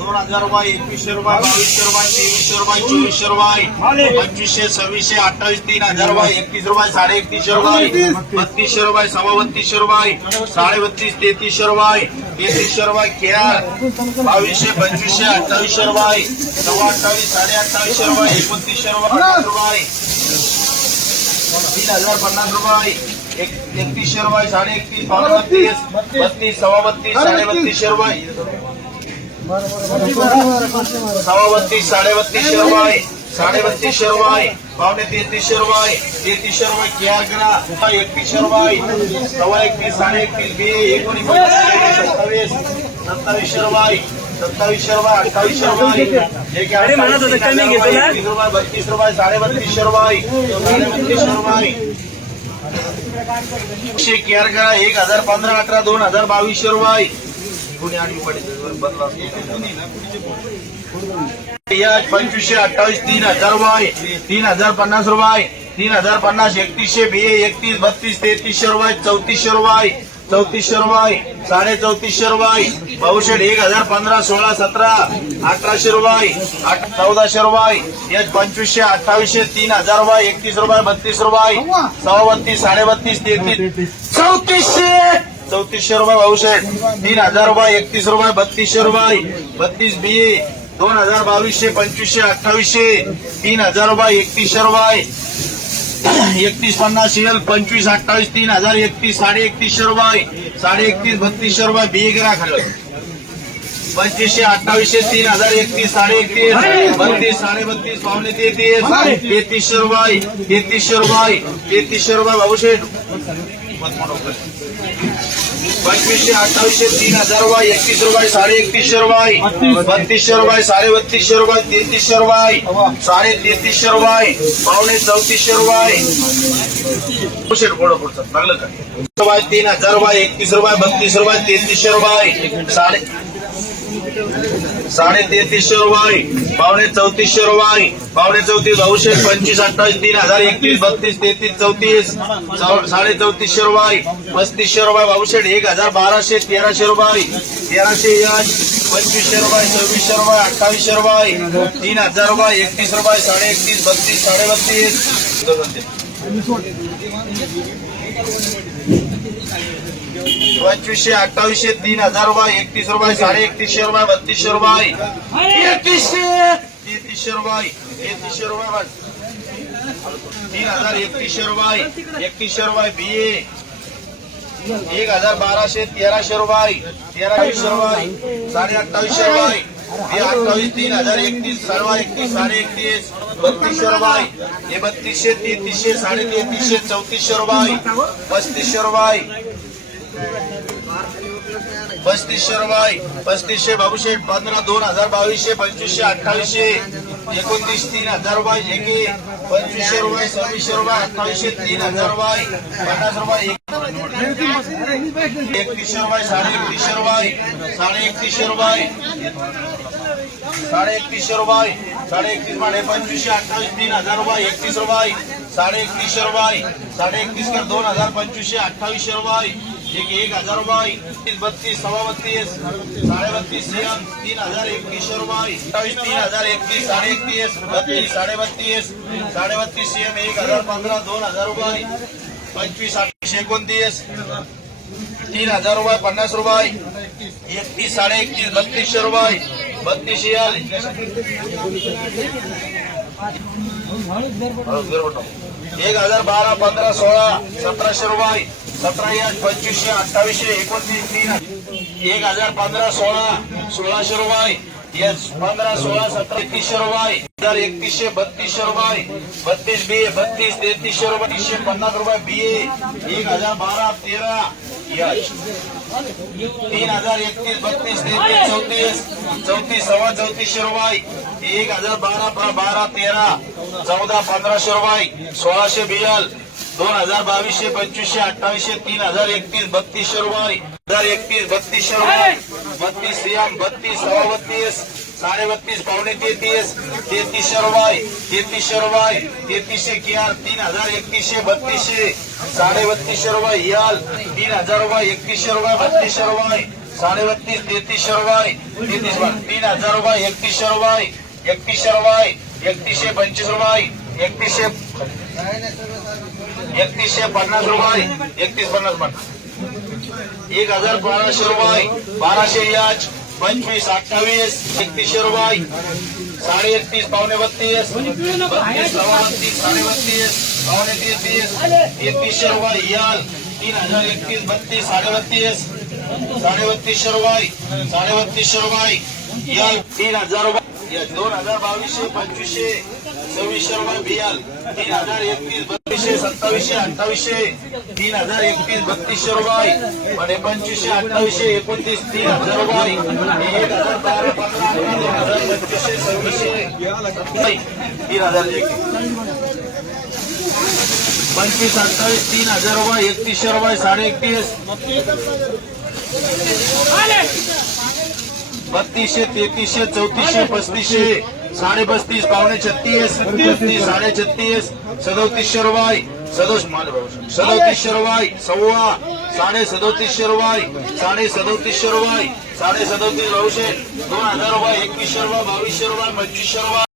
दोन हजार रुपये एकवीसशे रुपये बावीसशे रुपये तेवीसशे रुपये चोवीसशे रुपये पंचवीसशे सव्वीसशे अठ्ठावीस तीन हजार रुपये एकतीस रुपये साडे एकतीसशे रुपये बत्तीसशे रुपये सव्वा बत्तीसशे रुपये साडे बत्तीस तेहतीसशे रुपये तेहतीसशे रुपये खेळ बावीसशे पंचवीसशे अठ्ठावीसशे रुपये सव्वा अठ्ठावीस साडे अठ्ठावीसशे रुपये एकोणतीसशे रुपये रुपये तीन हजार पन्नास रुपये एक एकतीसशे रुपये साडे एकतीस पावणे बत्तीस बत्तीस सव्वा बत्तीस साडे बत्तीसशे रुपये. सव्वा बत्तीस साडे बत्तीसशे रुपये साडे बत्तीसशे रुपये पावणे तेहतीसशे रुपये तेहतीसशे रुपये केआर करा. एकतीसशे रुपये सव्वा एकतीस साडे एकतीस. बी एकोणीस सत्तावीस. सत्तावीसशे रुपये सत्तावीसशे रुपये अठ्ठावीसशे रुपये? एकतीस रुपये बत्तीस रुपये साडे बत्तीसशे रुपये साडे बत्तीसशे रुपये एकशे केअर करा. एक हजार पंधरा अठरा दोन हजार बावीसशे रुपये गुन्हे आणि बदला पंचवीसशे अठ्ठावीस तीन हजार रुपये तीन हजार पन्नास रुपये तीन हजार पन्नास एकतीसशे बे एकतीस बत्तीस तेहतीसशे रुपये चौतीसशे रुपये चौतीसशे रुपये साडे चौतीसशे रुपये बहुशेड एक हजार पंधरा सोळा सतरा अठराशे रुपये चौदाशे रुपये पंचवीसशे अठ्ठावीसशे तीन हजार रुपये एकतीस रुपये बत्तीस रुपये सव्वा बत्तीस साडे बत्तीस तेहतीस चौतीसशे! चौतीसशे रुपये बहुशेड तीन हजार रुपये एकतीस रुपये बत्तीसशे रुपये. बत्तीस बी दोन हजार बावीसशे पंचवीसशे अठ्ठावीसशे. तीन हजार रुपये एकतीसशे रुपये. एकतीस पन्नास एल पंचवीस अठ्ठावीस तीन हजार एकतीस साडे एकतीसशे रुपये. साडे एकतीस बत्तीसशे रुपये बी ग्रा खाल्लं पंचवीसशे अठ्ठावीसशे तीन हजार एकतीस साडे एकतीस. बत्तीस साडे बत्तीस पावणे तेहतीस. तेहतीसशे रुपये तेहतीसशे रुपये तेहतीसशे रुपये बाबूशेठ पंचवीसशे अठ्ठावीसशे तीन हजार रुपये एकतीस रुपये साडे एकतीसशे रुपये बत्तीसशे रुपये साडे बत्तीसशे रुपये तेहतीसशे रुपये साडे तेहतीसशे रुपये पावणे चौतीसशे रुपये. पुढं पुढचं. का? रुपये तीन हजार रुपये एकतीस रुपये बत्तीस रुपये तेहतीसशे रुपये साडे साडे तेहतीसशे रुपये. पावणे चौतीसशे रुपये. पावणे चौतीस औषध पंचवीस अठ्ठावीस तीन हजार एकतीस बत्तीस तेहतीस चौतीस साडे चौतीसशे रुपये. पस्तीसशे रुपये औषध एक हजार बाराशे तेराशे रुपये. तेराशे एक पंचवीसशे रुपये सव्वीसशे रुपये अठ्ठावीसशे रुपये. तीन हजार रुपये एकतीस रुपये साडे एकतीस बत्तीस साडे बत्तीस. पंचवीसशे अठ्ठावीसशे तीन हजार रुपये एकतीस रुपये साडे एकतीसशे रुपये बत्तीसशे रुपये. एकतीसशे! तेहतीसशे रुपये एकतीसशे रुपये तीन हजार एकतीसशे रुपये एकतीसशे रुपये बी एक हजार बाराशे तेराशे रुपये तेराशे रुपये साडे अठ्ठावीसशे रुपये अठ्ठावीस तीन हजार एकतीस सर्व एकतीस साडे एकतीस बत्तीसशे रुपये. हे बत्तीसशे तेहतीसशे साडे तेहतीसशे चौतीसशे रुपये. पस्तीसशे रुपये. पस्तीसशे रुपये. पस्तीसशे बाबूशे पंधरा दोन हजार बावीसशे पंचवीसशे अठ्ठावीसशे. एकोणतीस तीन हजार रुपये. एके पंचवीसशे रुपये सव्वीसशे रुपये अठ्ठावीसशे तीन हजार रुपये. पन्नास रुपये एकतीसशे रुपये साडे एकतीसशे रुपये. साडे एकतीसशे रुपये. साडे एकतीसशे रुपये. साडे एकतीस माडे पंचवीसशे अठ्ठावीस तीन हजार रुपये एकतीस रुपये साडे एकतीसशे रुपये साडे एकतीस कर दोन हजार पंचवीसशे अठ्ठावीसशे रुपये एक एक हजार रुपये एकतीस बत्तीस सव्वा बत्तीस साडे बत्तीस तीन हजार एकतीसशे रुपये अठ्ठावीस तीन हजार एकतीस साडे एकतीस बत्तीस साडे बत्तीस साडे बत्तीस सीएम एक हजार पंधरा दोन हजार रुपये पंचवीस अठ्ठावीस एकोणतीस तीन हजार रुपये पन्नास रुपये एकतीस साडे एकतीस बत्तीसशे रुपये बत्तीसशे आले. एक हजार बारा पंधरा सोळा सतराशे रुपये. सतरा या पंचवीसशे अठ्ठावीसशे एकोणतीस तीन एक हजार पंधरा सोळा सोळाशे रुपये. येस पंधरा सोळा सतरा एकतीसशे रुपये. हजार एकतीसशे बत्तीसशे रुपये. बत्तीस बी बत्तीस तेहतीसशे रुपये. तीसशे पन्नास रुपये बी एक हजार बारा तेरा यश तीन हजार एकतीस बत्तीस तेहतीस चौतीस चौतीस सव्वा चौतीसशे रुपये एक हजार बारा बारा तेरा चौदा पंधराशे रुपये सोळाशे बियल दोन हजार बावीसशे पंचवीसशे अठ्ठावीसशे तीन हजार एकतीस बत्तीसशे रुपये हजार एकतीस बत्तीसशे रुपये बत्तीस सियाम बत्तीस सव्वा बत्तीस साडे बत्तीस पावणे तेहतीस तेहतीसशे रुपये तेहतीसशे रुपये तेहतीसशे केआर तीन हजार एकतीसशे बत्तीसशे. साडे बत्तीसशे रुपये याल तीन हजार रुपये एकतीसशे रुपये बत्तीसशे रुपये. साडे बत्तीस तेहतीसशे रुपये तेहतीस तीन हजार रुपये एकतीसशे रुपये एकतीसशे रुपये एकतीसशे पंचवीस रुपये एकतीसशे एकतीसशे पन्नास रुपये एकतीस पन्नास पन्नास एक हजार बाराशे रुपये बाराशे याच पंचवीस अठ्ठावीस एकतीसशे रुपये साडे एकतीस पावणे बत्तीस बत्तीस सव्वा बत्तीस साडे बत्तीस पावणे तेहतीस एकतीसशे रुपये याल तीन हजार एकतीस बत्तीस साडे बत्तीस साडे बत्तीसशे रुपये साडे बत्तीसशे रुपये याल तीन हजार रुपये या दोन हजार बावीसशे पंचवीसशे सव्वीसशे रुपये बियाल तीन हजार एकतीस बत्तीसशे सत्तावीसशे अठ्ठावीसशे तीन हजार एकतीस बत्तीसशे रुपये. आणि पंचवीसशे अठ्ठावीसशे एकोणतीस तीन हजार रुपये. एक हजार बारा पंधरा दोन हजार पंचवीसशे सव्वीसशे तीन हजार एकतीस. पंचवीस अठ्ठावीस तीन हजार रुपये एकतीसशे रुपये साडे एकतीस. बत्तीसशे तेहतीसशे चौतीसशे पस्तीसशे. साडे पस्तीस पावणे छत्तीस छत्तीस साडे छत्तीस सदोतीसशे रुपये सदोश सदोतीसशे रुपये सव्वा साडे सदोतीसशे रुपये साडे सदोतीसशे रुपये साडे सदोतीस भाऊशे दोन हजार रुपये एकवीसशे रुपये बावीसशे रुपये पंचवीसशे रुपये